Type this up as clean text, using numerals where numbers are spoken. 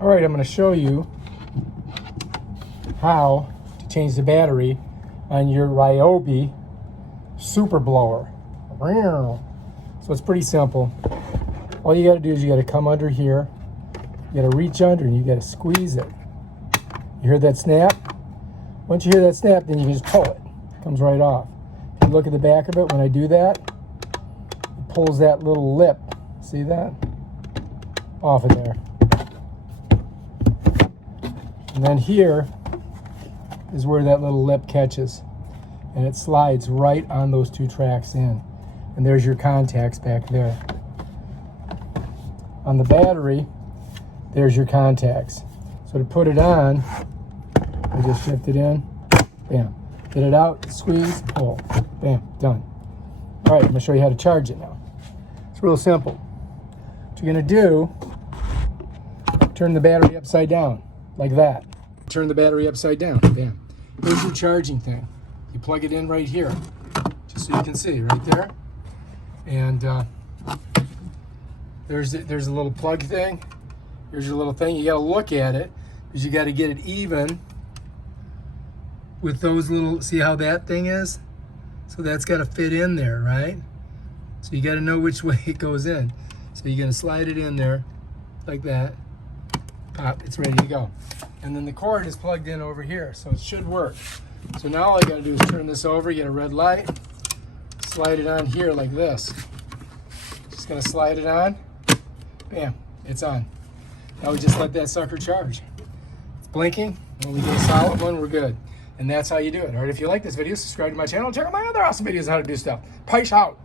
All right, I'm going to show you how to change the battery on your Ryobi super blower. So it's pretty simple. All you got to do is you got to come under here, you got to reach under and you got to squeeze it. You hear that snap? Once you hear that snap, then you can just pull it. It comes right off. If you look at the back of it, when I do that, it pulls that little lip. See that? Off of there. And then here is where that little lip catches. And it slides right on those two tracks in. And there's your contacts back there. On the battery, there's your contacts. So to put it on, I just shift it in, bam. Get it out, squeeze, pull, bam, done. All right, I'm gonna show you how to charge it now. It's real simple. What you're gonna do, turn the battery upside down, like that. Turn the battery upside down, bam. Here's your charging thing. You plug it in right here, just so you can see, right there. And there's a little plug thing. Here's your little thing. You gotta look at it, because you gotta get it even with those little, see how that thing is? So that's gotta fit in there, right? So you gotta know which way it goes in. So you're gonna slide it in there, like that. Pop, it's ready to go. And then the cord is plugged in over here, so it should work. So now all I gotta do is turn this over, get a red light, slide it on here like this. Just gonna slide it on, bam, it's on. Now we just let that sucker charge. It's blinking. When we get a solid one, we're good. And that's how you do it. All right, if you like this video, subscribe to my channel. Check out my other awesome videos on how to do stuff. Peace out.